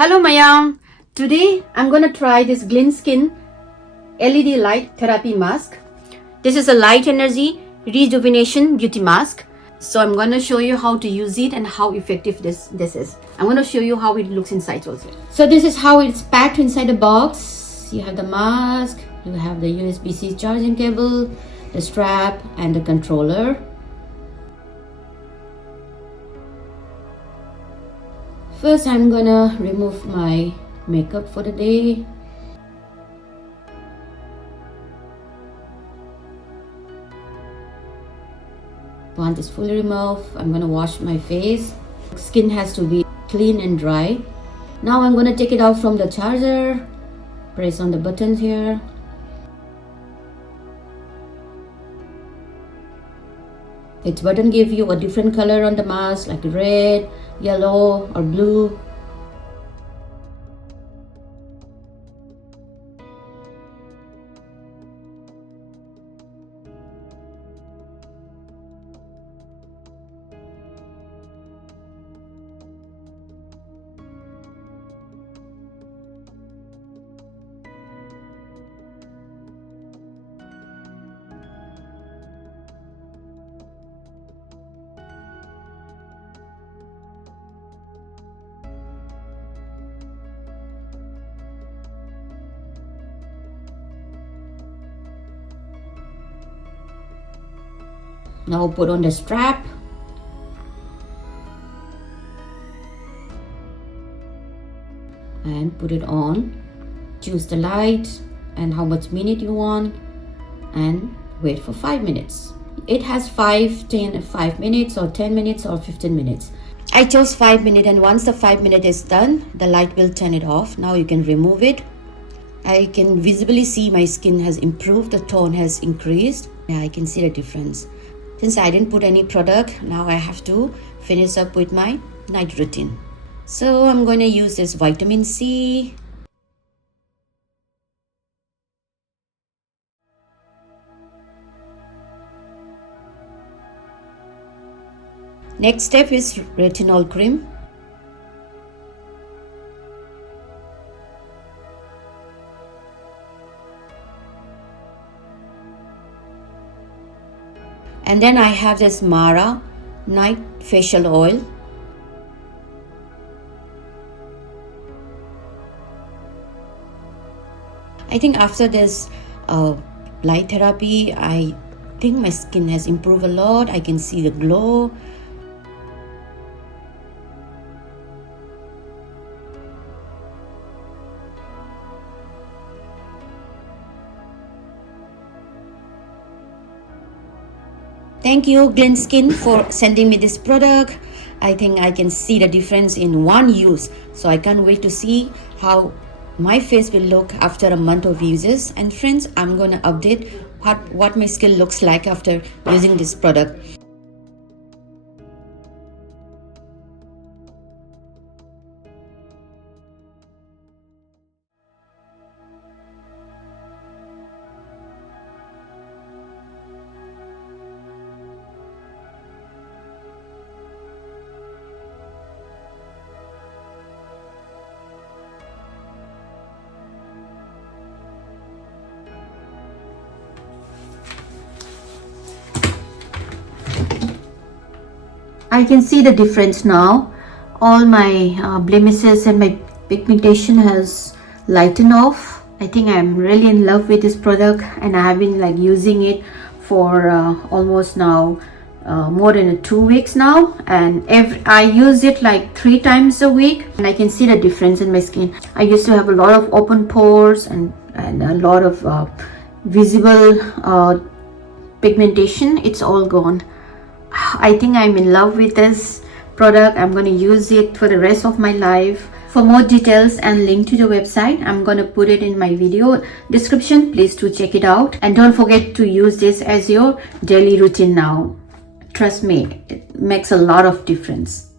Hello Maya, today I'm going to try this GlintSkin LED light therapy mask. This is a light energy rejuvenation beauty mask. So I'm going to show you how to use it and how effective this is. I'm going to show you how it looks inside also. So this is how it's packed inside the box. You have the mask, you have the USB-C charging cable, the strap and the controller. First, I'm gonna remove my makeup for the day. Once it's fully removed, I'm gonna wash my face. Skin has to be clean and dry. Now I'm gonna take it out from the charger. Press on the buttons here. Each button gives you a different color on the mask, like red, yellow or blue. Now put on the strap. And put it on. Choose the light and how much minute you want and wait for 5 minutes. It has 5 minutes or 10 minutes or 15 minutes. I chose 5 minutes, and once the 5 minutes is done, the light will turn it off. Now you can remove it. I can visibly see my skin has improved, the tone has increased. Yeah, I can see the difference. Since I didn't put any product, now I have to finish up with my night routine. So I'm going to use this vitamin C. Next step is retinol cream. And then I have this Mara night facial oil. I think after this light therapy, I think my skin has improved a lot. I can see the glow. Thank you GlintSkin for sending me this product. I think I can see the difference in one use. So I can't wait to see how my face will look after a month of uses. And friends, I'm gonna update what my skin looks like after using this product. I can see the difference now. All my blemishes and my pigmentation has lightened off. I think I'm really in love with this product, and I have been like using it for almost now more than 2 weeks now, and I use it like 3 times a week, and I can see the difference in my skin. I used to have a lot of open pores and a lot of visible pigmentation. It's all gone. I think I'm in love with this product. I'm going to use it for the rest of my life. For more details and link to the website, I'm going to put it in my video description. Please do check it out, and don't forget to use this as your daily routine now. Trust me, it makes a lot of difference.